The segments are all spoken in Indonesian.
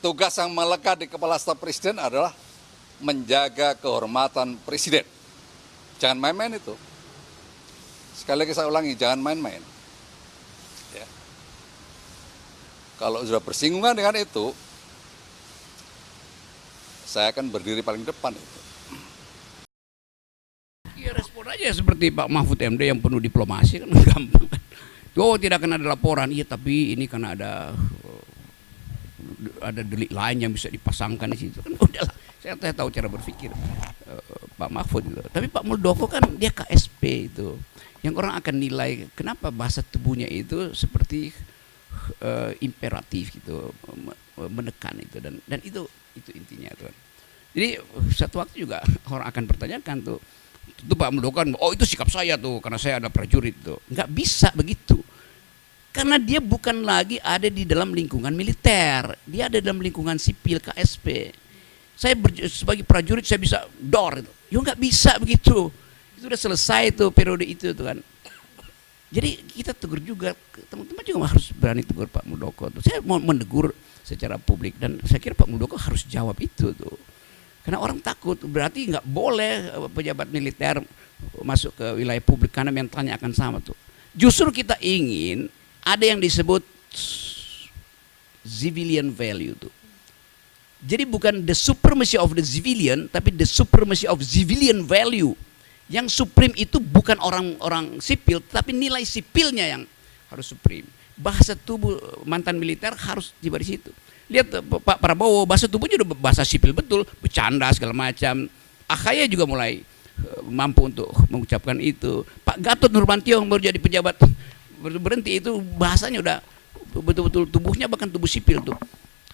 tugas yang melekat di kepala staf presiden adalah menjaga kehormatan presiden. Jangan main-main itu. Sekali lagi saya ulangi, jangan main-main. Ya. Kalau sudah bersinggungan dengan itu, saya akan berdiri paling depan itu. Ya respon aja seperti Pak Mahfud MD yang penuh diplomasi kan gampang kan. Oh tidak akan ada laporan, iya tapi ini karena ada delik lain yang bisa dipasangkan di situ kan udahlah. Saya tahu cara berpikir Pak Mahfud itu. Tapi Pak Muldoko kan dia KSP itu. Yang orang akan nilai kenapa bahasa tubuhnya itu seperti imperatif gitu, menekan itu dan itu intinya tuh. Jadi satu waktu juga orang akan pertanyakan tuh, itu Pak Muldoko kan, oh itu sikap saya tuh karena saya ada prajurit tuh. Nggak bisa begitu. Karena dia bukan lagi ada di dalam lingkungan militer, dia ada dalam lingkungan sipil KSP. Saya sebagai prajurit saya bisa dor itu. Ya nggak bisa begitu. Itu udah selesai tuh periode itu tuh kan. Jadi kita tegur juga, teman-teman juga harus berani tegur Pak Muldoko tuh. Saya mau menegur secara publik dan saya kira Pak Muldoko harus jawab itu tuh. Karena orang takut, berarti nggak boleh pejabat militer masuk ke wilayah publik karena mentalnya akan sama tuh. Justru kita ingin ada yang disebut civilian value tuh. Jadi bukan the supremacy of the civilian, tapi the supremacy of civilian value. Yang supreme itu bukan orang-orang sipil, tapi nilai sipilnya yang harus supreme. Bahasa tubuh mantan militer harus tiba di situ. Lihat Pak Prabowo, bahasa tubuhnya udah bahasa sipil betul, bercanda segala macam. AHY juga mulai mampu untuk mengucapkan itu. Pak Gatot Nurmantio yang baru jadi pejabat berhenti itu bahasanya udah betul-betul tubuhnya bahkan tubuh sipil tuh.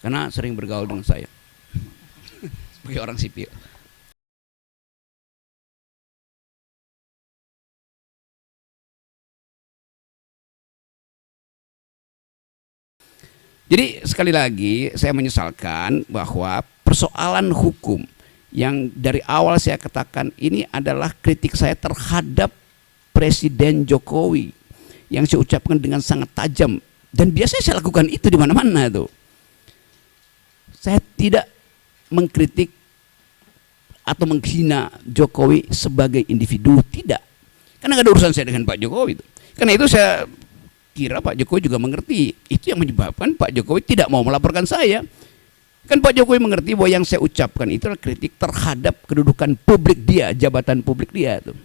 Karena sering bergaul dengan saya sebagai orang sipil. Jadi sekali lagi saya menyesalkan bahwa persoalan hukum yang dari awal saya katakan ini adalah kritik saya terhadap Presiden Jokowi yang saya ucapkan dengan sangat tajam dan biasanya saya lakukan itu di mana-mana tuh. Saya tidak mengkritik atau menghina Jokowi sebagai individu, tidak. Karena nggak ada urusan saya dengan Pak Jokowi itu. Karena itu saya kira Pak Jokowi juga mengerti. Itu yang menyebabkan Pak Jokowi tidak mau melaporkan saya. Kan Pak Jokowi mengerti bahwa yang saya ucapkan itu adalah kritik terhadap kedudukan publik dia, jabatan publik dia tuh.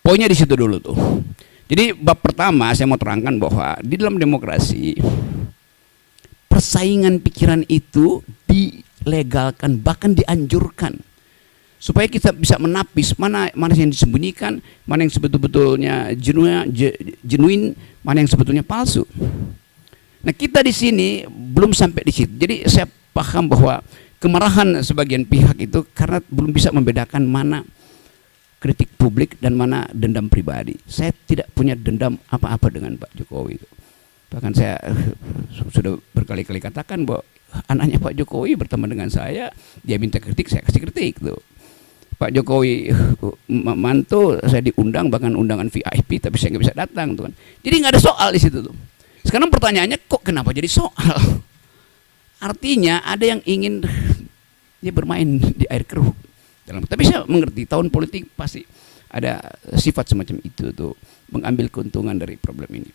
Poinnya di situ dulu tuh. Jadi bab pertama saya mau terangkan bahwa di dalam demokrasi persaingan pikiran itu dilegalkan bahkan dianjurkan supaya kita bisa menapis mana yang disembunyikan, mana yang sebetulnya genuine, mana yang sebetulnya palsu. Nah kita di sini belum sampai di situ. Jadi saya paham bahwa kemarahan sebagian pihak itu karena belum bisa membedakan mana kritik publik dan mana dendam pribadi. Saya tidak punya dendam apa-apa dengan Pak Jokowi. Bahkan saya sudah berkali-kali katakan bahwa anaknya Pak Jokowi berteman dengan saya, dia minta kritik, saya kasih kritik tuh. Pak Jokowi mantu, saya diundang bahkan undangan VIP, tapi saya nggak bisa datang tuh kan. Jadi nggak ada soal di situ tuh. Sekarang pertanyaannya kok kenapa jadi soal? Artinya ada yang ingin dia bermain di air keruh. Tapi saya mengerti tahun politik pasti ada sifat semacam itu tuh, mengambil keuntungan dari problem ini.